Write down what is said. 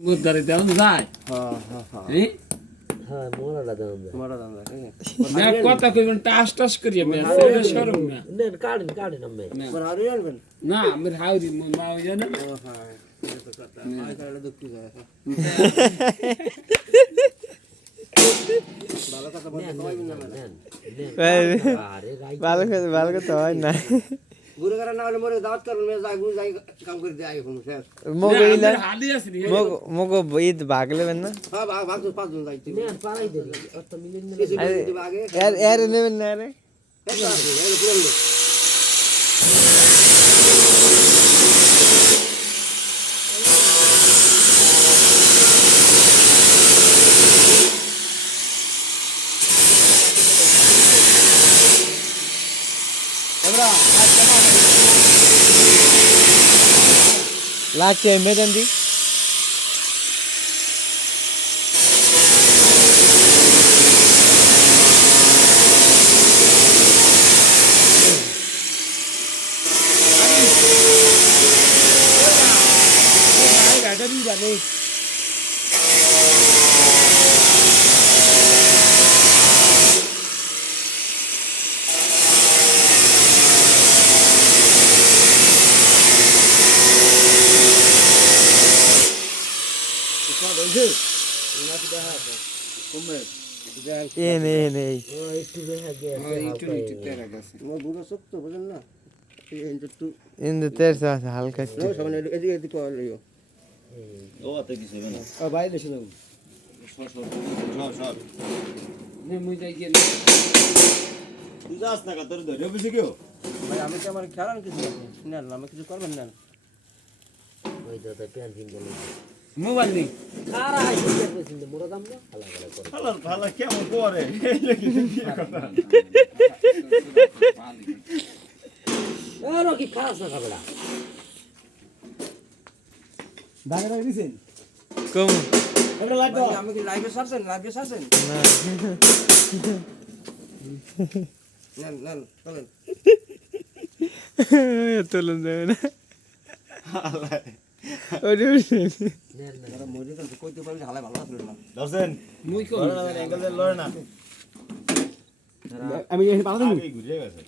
মুদ্দারে দেওয়া যায় হ্যাঁ হ্যাঁ হ্যাঁ হ্যাঁ হ্যাঁ মোরাটা দাম যায় তোমার দাম রাখে না কথা কইবেন টাস টাস করি আমি সেটা শরম না নেন কাটেন কাটেন আমি তোমার আরো আনবেন না আমার হাউরি মা ওই জানা ও হ্যাঁ এটা তো কথা আই কারণে দুঃখ যায় ভালো কথা বলতে কইবেন না নেন আরে রাই ভালো কথা হয় না গুরু করা না হলে মরে দাওয়াত করুন মে যাই গুরু যাই কাম করে দেই এখন শেষ মগইলা হালি আছে নি মগ ঈদ ভাগলেবেন না হ্যাঁ ভাগ তো পাঁচ জন যাইতে নেন পারাই দেন অত মিলেন না কিছু দিবে আগে এর নেবেন না রে লাগছে মেদান দি গাড়ি দি জানে নেই ও একটু বেহা গেছে তোমার বুড়ো শক্ত বুঝেন না এই একটু ইন্দু তেরসা আছে হালকা সামনে এদিকে এদিকে লইও ও আতে কিছু হবে না ও বাইরে এসে যাও সব নে মুই যাই গেল তুই যাস না তোর ধরে বেশি কেউ ভাই আমি কি আমার খেলার কিছু না না আমি কিছু করবেন না ওই দাদা প্যান কিন গেল মোবাইল নেই কারা আইছে কইছিন মোরা দাম না হালা হালা করে ভালো ভালো কেমন করে এই লাগি কি কথা এরো কি খাস না খাবলা দাগে দাগে দিছেন কম এটা লাইভ দাও আমি কি লাইভে ছাড়ছেন নেন নেন চলেন তোলেন যাবে না নেন না মরে তো কইতে পারবি হালাই ভালো আসলো না দর্শন মুই কই লড়ে না অ্যাঙ্গেল লড়ে না আমি এই ভালো আগে ঘুরে গেছে